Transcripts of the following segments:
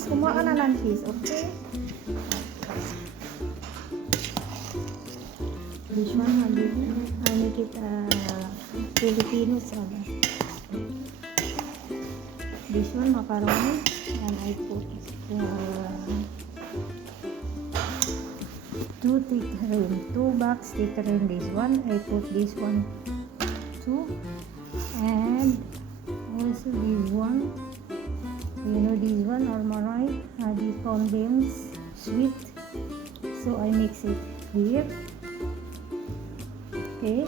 cheese. Kumuha ka na ng cheese, okay? This one, I make it Filipino salad. This one, macaroni. And I put 2 box thickering. This one, I put this one 2. And also this one. You know this one, Armorite. This condense sweet. So I mix it here. Okay.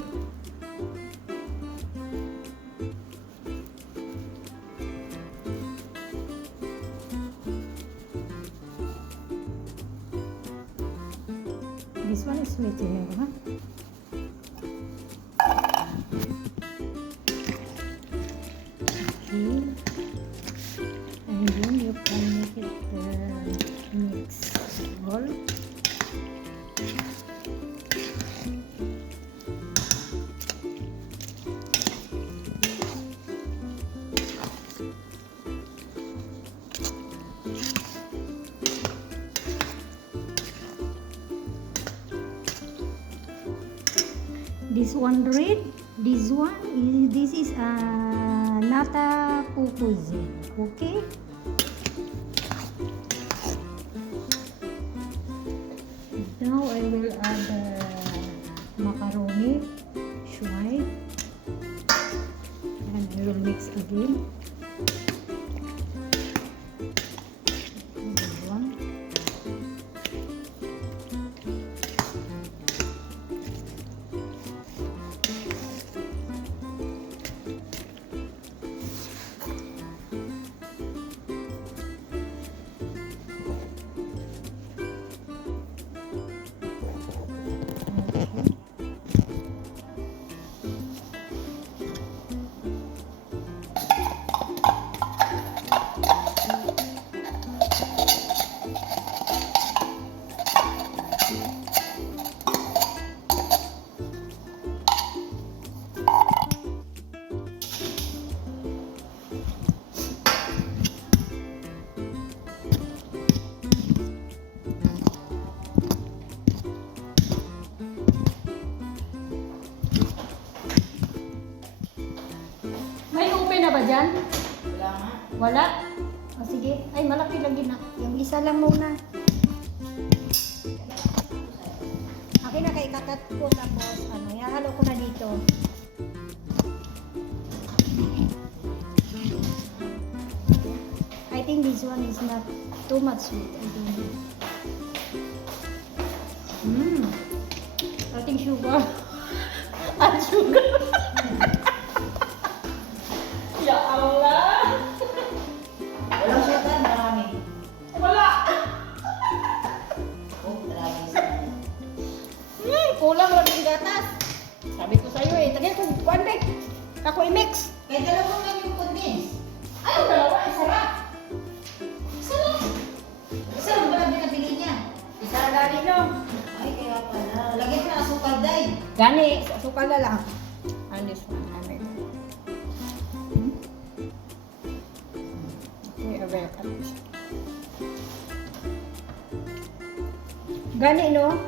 This one is sweet, you know, huh? Okay. And then you can make it mix all. This one red, this is nata kukuzi, okay? Now I will add macaroni, shwai, and I will mix again. This one. Na ba dyan? Wala nga. Wala? O sige. Ay, malaki lagi na. Yung isa lang muna. Akin na kay kakat ko tapos ihalo ko na dito. I think this one is not too much sweet. I think sugar. Add sugar. Ya Allah. Walang setan, marami. Wala. Oh, tragis. Kulang lang yung gatas. Sabi ko sa'yo eh. Tagay ko, kuwanbek. Ako i-mix. Kaya dalawang lang yung condense. Ay, yung dalawa. Ay, sarap. Sarap. Sarap ba lang binabili niya? Isa na gani, no? Ay, kaya pala. Lagyan mo na asukal, day. Gani, sukal na lang. And this one, I make. Okay, I will cut this. Gani, no?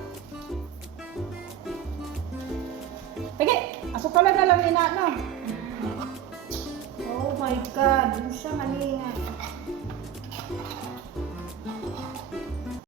Sige, asukal na lang nina, no? Oh my God, yung siya malinga.